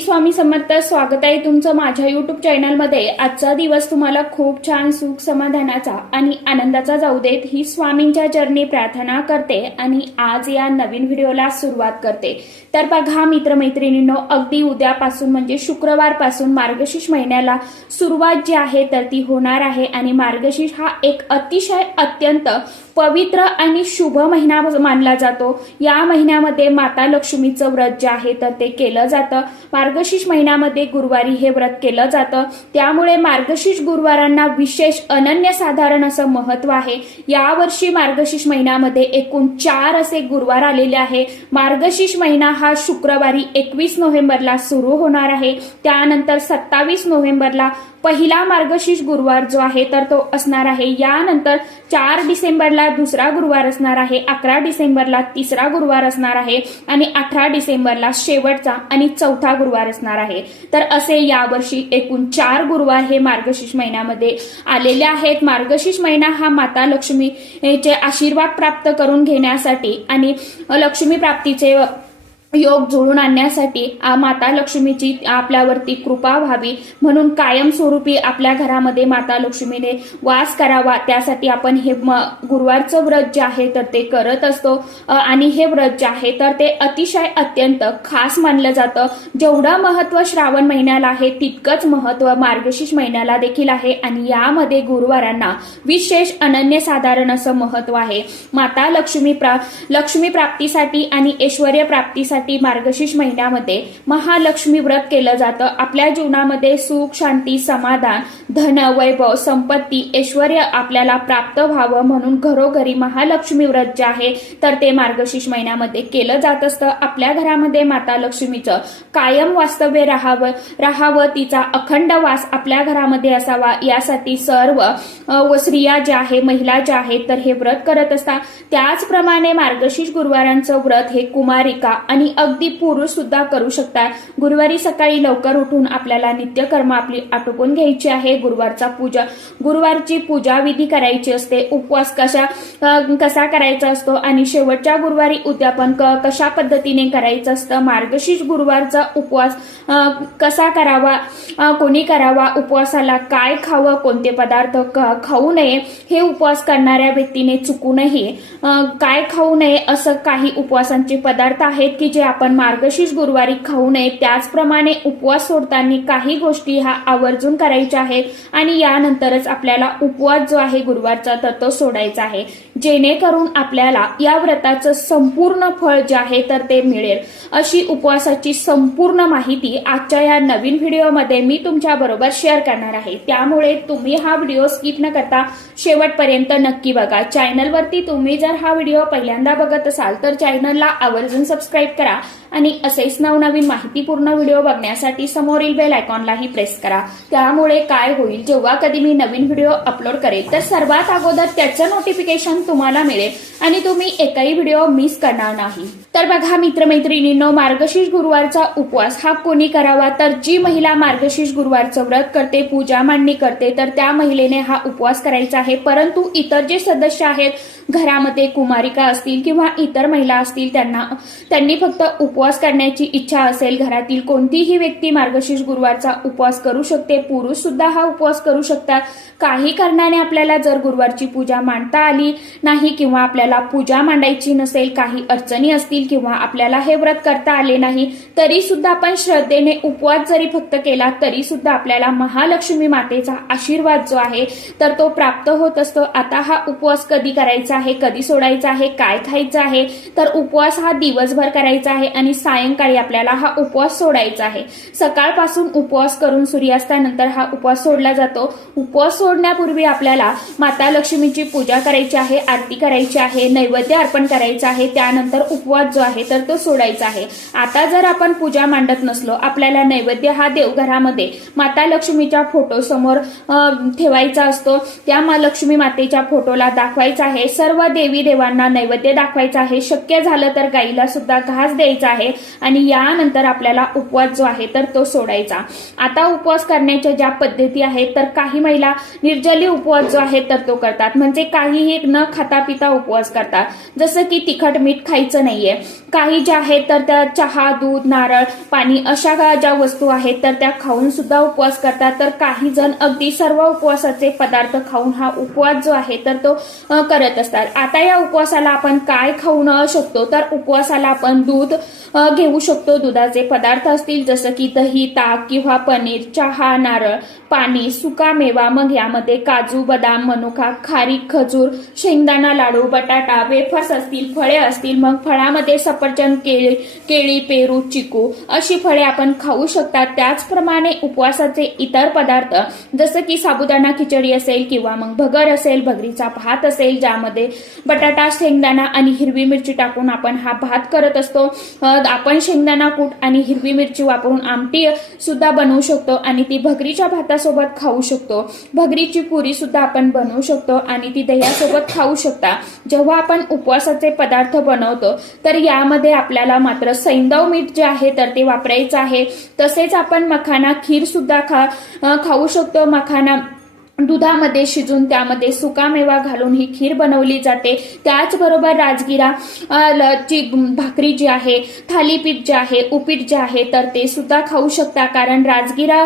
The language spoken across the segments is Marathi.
स्वामी समर्थ स्वागत आहे तुमचं माझ्या युट्यूब चॅनलमध्ये आजचा दिवस तुम्हाला खूप छान सुख समाधानाचा आणि आनंदाचा जाऊ देत ही स्वामींच्या चरणी प्रार्थना करते आणि आज या नवीन व्हिडिओला सुरुवात करते. तर बघा मित्रमैत्रिणींनो अगदी उद्यापासून म्हणजे शुक्रवारपासून मार्गशीर्ष महिन्याला सुरुवात जी आहे तर ती होणार आहे. आणि मार्गशीर्ष हा एक अतिशय अत्यंत पवित्र आणि शुभ महिना मानला जातो. या महिन्यामध्ये माता लक्ष्मीचं व्रत जे आहे तर ते केलं जातं. मार्गशीर्ष महिन्यामध्ये गुरुवारी हे व्रत केलं जातं. त्यामुळे मार्गशीर्ष गुरुवारांना विशेष अनन्यसाधारण असं महत्त्व आहे. यावर्षी मार्गशीर्ष महिन्यामध्ये एकूण चार असे गुरुवार आलेले आहे. मार्गशीर्ष महिना हा शुक्रवारी एकवीस नोव्हेंबरला सुरू होणार आहे. त्यानंतर सत्तावीस नोव्हेंबरला पहिला मार्गशीर्ष गुरुवार जो आहे तर तो असणार आहे. यानंतर चार डिसेंबरला दुसरा गुरुवार असणार आहे अकरा डिसेंबरला तिसरा गुरुवार असणार आहे आणि अठरा डिसेंबरला शेवटचा आणि चौथा गुरुवार असणार आहे. तर असे यावर्षी एकूण चार गुरुवार हे मार्गशीर्ष महिन्यामध्ये आलेले आहेत. मार्गशीर्ष महिना हा माता लक्ष्मीचे आशीर्वाद प्राप्त करून घेण्यासाठी आणि लक्ष्मी प्राप्तीचे योग जुळून आणण्यासाठी माता लक्ष्मीची आपल्यावरती कृपा व्हावी म्हणून कायमस्वरूपी आपल्या घरामध्ये माता लक्ष्मीने वास करावा. त्यासाठी आपण हे गुरुवारचं व्रत जे आहे तर ते करत असतो. आणि हे व्रत जे आहे तर ते अतिशय अत्यंत खास मानलं जातं. जेवढं महत्त्व श्रावण महिन्याला आहे तितकंच महत्त्व मार्गशीर्ष महिन्याला देखील आहे. आणि यामध्ये गुरुवारांना विशेष अनन्यसाधारण असं महत्त्व आहे. माता लक्ष्मी प्रा लक्ष्मी प्राप्तीसाठी आणि ऐश्वर प्राप्तीसाठी मार्गशीर्ष महिन्यामध्ये महालक्ष्मी व्रत केलं जातं. आपल्या जीवनामध्ये सुख शांती समाधान धन वैभव संपत्ती ऐश्वर आपल्याला प्राप्त व्हावं म्हणून घरोघरी महालक्ष्मी व्रत जे आहे तर ते मार्गशीर्ष महिन्यामध्ये केलं जात असतं. आपल्या घरामध्ये माता लक्ष्मीचं कायम वास्तव्य राहावं राहावं तिचा अखंड वास आपल्या घरामध्ये असावा. यासाठी सर्व स्त्रिया ज्या आहे महिला ज्या आहेत तर हे व्रत करत असतात. त्याचप्रमाणे मार्गशीर्ष गुरुवारांचं व्रत हे कुमारिका आणि अगदी पुरुष सुद्धा करू शकतात गुरुवारी सकाळी लवकर उठून आपल्याला नित्यकर्म आपली आटोपून घ्यायची आहे. गुरुवारचा पूजा गुरुवारची पूजा विधी करायची असते. उपवास कशा कसा करायचा असतो? आणि शेवटच्या गुरुवारी उद्यापन कशा पद्धतीने करायचं असतं? मार्गशीर्ष गुरुवारचा उपवास कसा करावा? कोणी करावा? उपवासाला काय खावं? कोणते पदार्थ खाऊ नये? हे उपवास करणाऱ्या व्यक्तीने चुकूनही काय खाऊ नये? असं काही उपवासांचे पदार्थ आहेत की जे जे आपण मार्गशीर्ष गुरुवारी खाऊ नये त्याचप्रमाणे उपवास सोडताना काही गोष्टी ह्या आवर्जून करायच्या आहेत आणि यानंतरच आपल्याला उपवास जो आहे गुरुवारचा तर तो सोडायचा आहे. जेणेकरून आपल्याला या व्रताचं संपूर्ण फळ जे आहे तर ते मिळेल. अशी उपवासाची संपूर्ण माहिती आजच्या या नवीन व्हिडिओमध्ये मी तुमच्याबरोबर शेअर करणार आहे. त्यामुळे तुम्ही हा व्हिडिओ स्किप न करता शेवटपर्यंत नक्की बघा. चॅनलवरती तुम्ही जर हा व्हिडिओ पहिल्यांदा बघत असाल तर चॅनलला आवर्जून सबस्क्राईब करा. Yes. आणि असेच नवनवीन माहितीपूर्ण व्हिडिओ बघण्यासाठी समोरील बेल आयकॉनलाही प्रेस करा. त्यामुळे काय होईल जेव्हा कधी मी नवीन व्हिडिओ अपलोड करेल तर सर्वात अगोदर त्याचं नोटिफिकेशन तुम्हाला मिळेल आणि तुम्ही एकही व्हिडिओ मिस करणार नाही. तर बघा मित्रमैत्रिणींनो मार्गशीर्ष गुरुवारचा उपवास हा कोणी करावा? तर जी महिला मार्गशीर्ष गुरुवारचं व्रत करते पूजा मांडणी करते तर त्या महिलेने हा उपवास करायचा आहे. परंतु इतर जे सदस्य आहेत घरामध्ये कुमारिका असतील किंवा इतर महिला असतील त्यांना त्यांनी फक्त उपवास उपवास करण्याची इच्छा असेल घरातील कोणतीही व्यक्ती मार्गशीर्ष गुरुवारचा उपवास करू शकते पुरुष सुद्धा हा उपवास करू शकतात. काही कारणाने आपल्याला जर गुरुवारची पूजा मांडता आली नाही किंवा आपल्याला पूजा मांडायची नसेल काही अडचणी असतील किंवा आपल्याला हे व्रत करता आले नाही तरी सुद्धा आपण श्रद्धेने उपवास जरी फक्त केला तरी सुद्धा आपल्याला महालक्ष्मी मातेचा आशीर्वाद जो आहे तर तो प्राप्त होत असतो. आता हा उपवास कधी करायचा आहे कधी सोडायचा आहे काय खायचं आहे तर उपवास हा दिवसभर करायचा आहे आणि आणि सायंकाळी आपल्याला हा उपवास सोडायचा आहे. सकाळपासून उपवास करून सूर्यास्तानंतर हा उपवास सोडला जातो. उपवास सोडण्यापूर्वी आपल्याला माता लक्ष्मीची पूजा करायची आहे आरती करायची आहे नैवेद्य अर्पण करायचं आहे त्यानंतर उपवास जो आहे तर तो सोडायचा आहे. आता जर आपण पूजा मांडत नसलो आपल्याला नैवेद्य हा देवघरामध्ये माता लक्ष्मीच्या फोटो समोर ठेवायचा असतो. त्या मा- लक्ष्मी मातेच्या फोटोला दाखवायचा आहे. सर्व देवी देवांना नैवेद्य दाखवायचा आहे. शक्य झालं तर गाईला सुद्धा घास द्यायचा आहे. आणि यानंतर आपल्याला उपवास जो आहे तर तो सोडायचा. आता उपवास करण्याच्या ज्या पद्धती आहेत तर काही महिला निर्जली उपवास जो आहे तर तो करतात. म्हणजे काहीही न खाता पिता उपवास करतात. जसं की तिखट मीठ खायचं नाहीये. काही ज्या आहेत तर त्या चहा दूध नारळ पाणी अशा ज्या वस्तू आहेत तर त्या खाऊन सुद्धा उपवास करतात. तर काही जण अगदी सर्व उपवासाचे पदार्थ खाऊन हा उपवास जो आहे तर तो करत असतात. आता या उपवासाला आपण काय खाऊन न शकतो? तर उपवासाला आपण दूध घेऊ शकतो. दुधाचे पदार्थ असतील जसं की दही ताक किंवा पनीर चहा नारळ पाणी सुका मेवा मग यामध्ये काजू बदाम मनुका खारीक खजूर शेंगदाणा लाडू बटाटा वेफर्स असतील फळे असतील मग फळामध्ये सफरचंद केळी केळी पेरू चिकू अशी फळे आपण खाऊ शकतात त्याचप्रमाणे उपवासाचे इतर पदार्थ जसं की साबुदाणा खिचडी असेल किंवा मग भगर असेल भगरीचा भात असेल ज्यामध्ये बटाटा शेंगदाणा आणि हिरवी मिरची टाकून आपण हा भात करत असतो. अ, आपण शेंगदाणा कूट आणि हिरवी मिरची वापरून आमटी सुद्धा बनवू शकतो आणि ती भगरीच्या भातासोबत खाऊ शकतो. भगरीची पुरी सुद्धा आपण बनवू शकतो आणि ती दह्यासोबत खाऊ शकता. जेव्हा आपण उपवासाचे पदार्थ बनवतो तर यामध्ये आपल्याला मात्र सैंदव मीठ जे आहे तर ते वापरायचं आहे. तसेच आपण मखाना खीर सुद्धा खा खाऊ शकतो. मखाना दुधामध्ये शिजून त्यामध्ये सुकामेवा घालून ही खीर बनवली जाते. त्याचबरोबर राजगिरा ल- ची भाकरी जी आहे थालीपीठ जे आहे उपीट जे आहे तर ते सुद्धा खाऊ शकता. कारण राजगिरा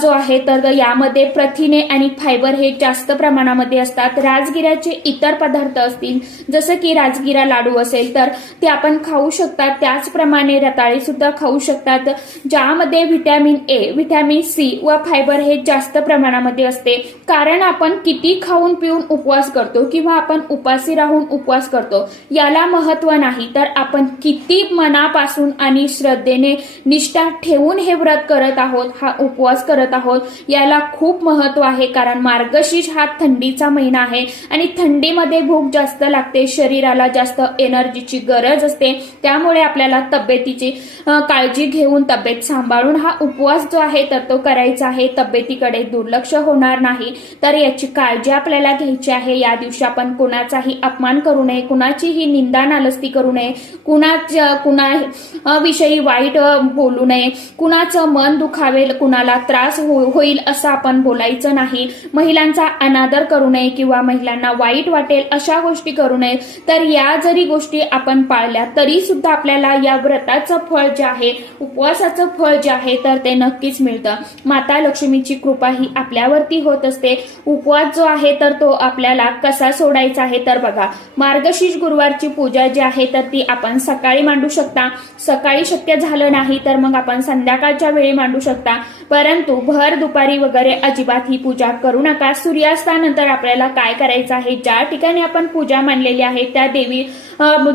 जो आहे तर यामध्ये प्रथिने आणि फायबर हे जास्त प्रमाणामध्ये असतात. राजगिराचे इतर पदार्थ असतील जसं की राजगिरा लाडू असेल तर ते आपण खाऊ शकतात. त्याचप्रमाणे रताळे सुद्धा खाऊ शकतात. ज्यामध्ये व्हिटॅमिन ए व्हिटॅमिन सी व फायबर हे जास्त प्रमाणामध्ये असते. कारण आपण किती खाऊन पिऊन उपवास करतो किंवा आपण उपासी राहून उपवास करतो याला महत्त्व नाही. तर आपण किती मनापासून आणि श्रद्धेने निष्ठा ठेवून हे व्रत करत आहोत हा उपवास करत आहोत याला खूप महत्त्व आहे. कारण मार्गशीर्ष हा थंडीचा महिना आहे आणि थंडीमध्ये भूक जास्त लागते शरीराला जास्त एनर्जीची गरज असते. त्यामुळे आपल्याला तब्येतीची काळजी घेऊन तब्येत सांभाळून हा उपवास जो आहे तर तो करायचा आहे. तब्येतीकडे दुर्लक्ष होणार नाही. तर याची काळजी आपल्याला घ्यायची आहे. या दिवशी आपण कुणाचाही अपमान करू नये कुणाचीही निंदा नालस्ती करू नये कुणाच्या कुणा विषयी वाईट बोलू नये कुणाचं मन दुखावेल कुणाला त्रास हो- होईल असं आपण बोलायचं नाही. महिलांचा अनादर करू नये किंवा महिलांना वाईट वाटेल अशा गोष्टी करू नये. तर या जरी गोष्टी आपण पाळल्या तरी सुद्धा आपल्याला या व्रताचं फळ जे आहे उपवासाचं फळ जे आहे तर ते नक्कीच मिळतं. माता लक्ष्मीची कृपा ही आपल्यावरती होत असते. उपवास जो आहे तर तो आपल्याला कसा सोडायचा आहे तर बघा मार्गशीर्ष गुरुवारची पूजा जी आहे तर ती आपण सकाळी मांडू शकता. सकाळी शक्य झालं नाही तर मग आपण संध्याकाळच्या वेळी मांडू शकता. परंतु भर दुपारी वगैरे अजिबात ही पूजा करू नका. सूर्यास्तानंतर आपल्याला काय करायचं आहे? ज्या ठिकाणी आपण पूजा मांडलेली आहे त्या देवी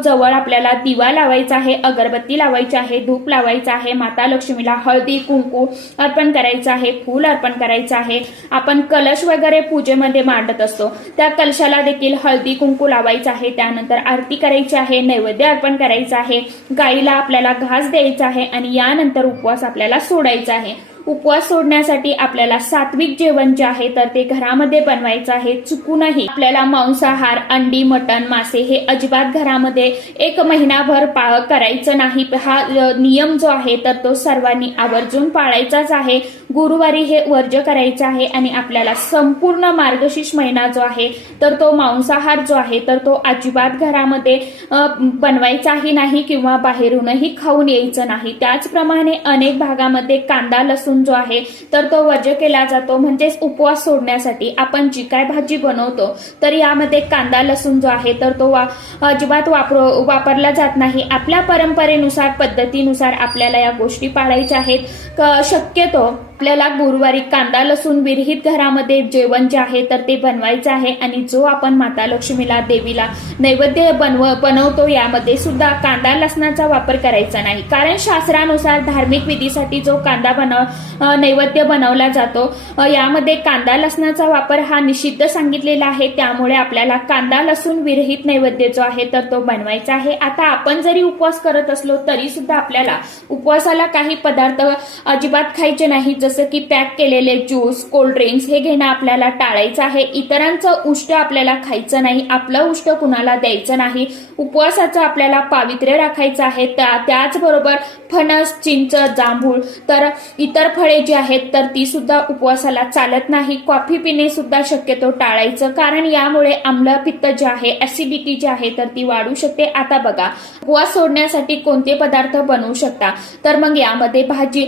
जवळ आपल्याला दिवा लावायचा आहे अगरबत्ती लावायची आहे धूप लावायचा आहे माता लक्ष्मीला हळदी कुंकू अर्पण करायचं आहे फूल अर्पण करायचं आहे. आपण कलश वगैरे पूजेमध्ये मांडत असतो. त्या कलशाला देखील हळदी कुंकू लावायचं आहे. त्यानंतर आरती करायची आहे. नैवेद्य अर्पण करायचं आहे. गाईला आपल्याला घास द्यायचा आहे आणि यानंतर उपवास आपल्याला सोडायचा आहे. उपवास सोडण्यासाठी आपल्याला सात्विक जेवण जे आहे तर ते घरामध्ये बनवायचं आहे चुकूनही. आपल्याला मांसाहार अंडी मटण मासे हे अजिबात घरामध्ये एक महिनाभर पा करायचं नाही. हा नियम जो आहे तर तो सर्वांनी आवर्जून पाळायचाच आहे. गुरुवारी हे वर्ज करायचं आहे आणि आपल्याला संपूर्ण मार्गशीर्ष महिना जो आहे तर तो मांसाहार जो आहे तर तो अजिबात घरामध्ये बनवायचाही नाही किंवा बाहेरूनही खाऊन यायचं नाही. त्याचप्रमाणे अनेक भागामध्ये कांदा लसूण जो आहे तर तो वज केला जातो. म्हणजेच उपवास सोडण्यासाठी आपण जी काय भाजी बनवतो तर यामध्ये कांदा लसूण जो आहे तर तो वा अजिबात वापर वापरला जात नाही. आपल्या परंपरेनुसार पद्धतीनुसार आपल्याला या गोष्टी पाळायच्या आहेत. क- शक्यतो आपल्याला गुरुवारी कांदा लसूण विरहित घरामध्ये जेवण जे आहे तर ते बनवायचं आहे आणि जो आपण माता लक्ष्मीला देवीला नैवेद्य बनव बनवतो यामध्ये सुद्धा कांदा लसणाचा वापर करायचा नाही. कारण शास्त्रानुसार धार्मिक विधीसाठी जो कांदा बनव नैवेद्य बनवला जातो यामध्ये कांदा लसणाचा वापर हा निषिद्ध सांगितलेला आहे. त्यामुळे आपल्याला कांदा लसूण विरहित नैवेद्य जो आहे तर तो बनवायचा आहे. आता आपण जरी उपवास करत असलो तरी सुद्धा आपल्याला उपवासाला काही पदार्थ अजिबात खायचे नाही. जसं की पॅक केलेले ज्यूस कोल्ड्रिंक्स हे घेणं आपल्याला टाळायचं आहे. इतरांचं उष्ट आपल्याला खायचं नाही. आपलं उष्ट कुणाला द्यायचं नाही. उपवासाचं आपल्याला पावित्र्य राखायचं आहे. त्या- त्याचबरोबर फणस चिंच जांभूळ तर इतर फळे जी आहेत तर ती सुद्धा उपवासाला चालत नाही. कॉफी पिणे सुद्धा शक्यतो टाळायचं. कारण यामुळे आम्ल पित्त जे आहे ऍसिडिटी जी आहे तर ती वाढू शकते. आता बघा उपवास सोडण्यासाठी कोणते पदार्थ बनवू शकता? तर मग यामध्ये भाजी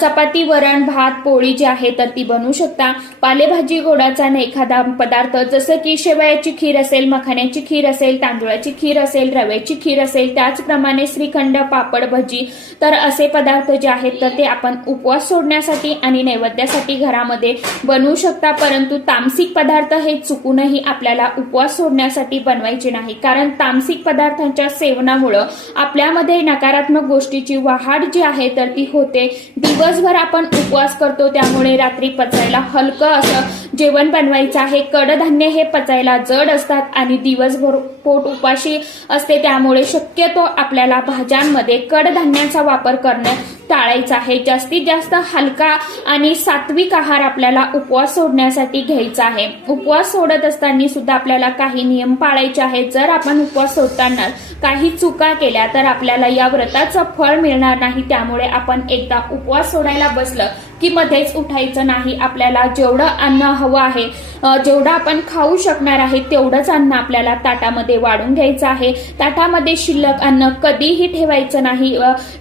चपाती वरण भात पोळी जी आहे तर ती बनवू शकता. पालेभाजी गोडाचा एखादा पदार्थ जसं की शेवयाची खीर असेल मखाण्याची खीर असेल तांदुळाची खीर असेल रव्याची खीर असेल त्याचप्रमाणे श्रीखंड पापड भजी तर असे पदार्थ जे आहेत तर ते आपण उपवास सोडण्यासाठी आणि नैवेद्यासाठी घरामध्ये बनवू शकता. परंतु तामसिक पदार्थ हे चुकूनही आपल्याला उपवास सोडण्यासाठी बनवायचे नाही. कारण तामसिक पदार्थांच्या सेवनामुळं आपल्यामध्ये नकारात्मक गोष्टीची वाढ जी आहे तर ती होते. दिवसभर आपण उपवास करतो त्यामुळे रात्री पचायला हलकं असं जेवण बनवायचं आहे. कडधान्य हे पचायला जड असतात आणि दिवसभर पोट उपाशी असते त्यामुळे शक्यतो आपल्याला भाज्यांमध्ये कडधान्याचा वापर करणं टाळायचा आहे. जास्तीत जास्त हलका आणि सात्विक आहार आपल्याला उपवास सोडण्यासाठी घ्यायचा आहे. उपवास सोडत असताना सुद्धा आपल्याला काही नियम पाळायचे आहेत. जर आपण उपवास सोडताना काही चुका केल्या तर आपल्याला या व्रताचं फळ मिळणार नाही. त्यामुळे आपण एकदा उपवास सोडायला बसलं की मध्येच उठायचं नाही. आपल्याला जेवढं अन्न हवं आहे जेवढं आपण खाऊ शकणार आहे तेवढंच अन्न आपल्याला ताटामध्ये वाढून घ्यायचं आहे. ताटामध्ये शिल्लक अन्न कधीही ठेवायचं नाही.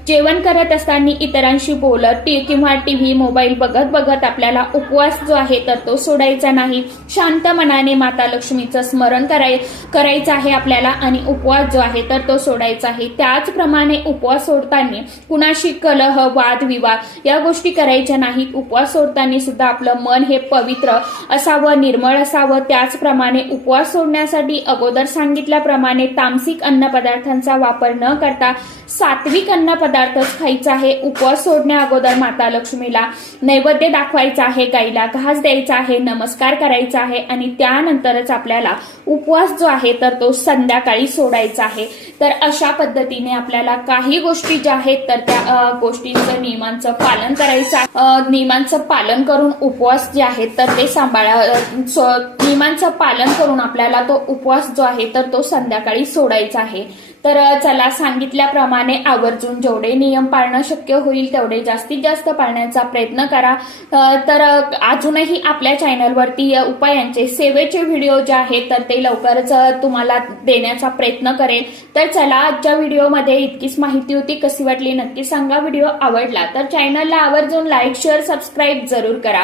जेवण करत असताना इतरांशी बोलत टी किंवा टीव्ही मोबाईल बघत बघत आपल्याला उपवास जो आहे तर तो सोडायचा नाही. शांत मनाने माता लक्ष्मीचं स्मरण कराय करायचं आहे आपल्याला आणि उपवास जो आहे तर तो सोडायचा आहे. त्याचप्रमाणे उपवास सोडताना कुणाशी कलह वाद विवाद या गोष्टी करायच्या नाहीत. उपवास सोडताना सुद्धा आपलं मन हे पवित्र असावं निर्मळ असावं. त्याचप्रमाणे उपवास सोडण्यासाठी अगोदर सांगितल्याप्रमाणे तामसिक अन्न पदार्थांचा वापर न करता सात्विक अन्न पदार्थच खायचा आहे. उपवास सोडण्या अगोदर माता लक्ष्मीला नैवेद्य दाखवायचा आहे गाईला घास द्यायचा आहे नमस्कार करायचा आहे आणि त्यानंतरच आपल्याला उपवास जो आहे तर तो संध्याकाळी सोडायचा आहे. तर अशा पद्धतीने आपल्याला काही गोष्टी ज्या आहेत तर त्या गोष्टींचं नियमांचं पालन करायचं नियमांचं पालन करून उपवास जे आहेत तर ते सांभाळा नियमांचं पालन करून आपल्याला तो उपवास जो आहे तर तो संध्याकाळी सोडायचा आहे. तर चला सांगितल्याप्रमाणे आवर्जून जेवढे नियम पाळणं शक्य होईल तेवढे जास्तीत जास्त पाळण्याचा प्रयत्न करा. तर अजूनही आपल्या चॅनलवरती या उपायांचे सेवेचे व्हिडिओ जे आहेत तर ते लवकरच तुम्हाला देण्याचा प्रयत्न करेन. तर चला आजच्या व्हिडिओमध्ये इतकीच माहिती होती. कशी वाटली नक्की सांगा. व्हिडिओ आवडला तर चॅनलला आवर्जून लाईक शेअर सबस्क्राईब जरूर करा.